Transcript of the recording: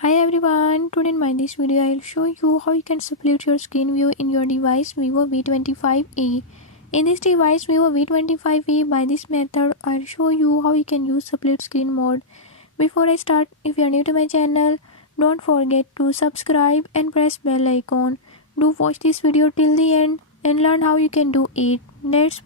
Hi everyone, today in this video I'll show you how you can split your screen view in your device Vivo V25e. In this device Vivo V25e, by this method I'll show you how you can use split screen mode. Before I start, if you are new to my channel, don't forget to subscribe and press bell icon. Do watch this video till the end and learn how you can do it. Let's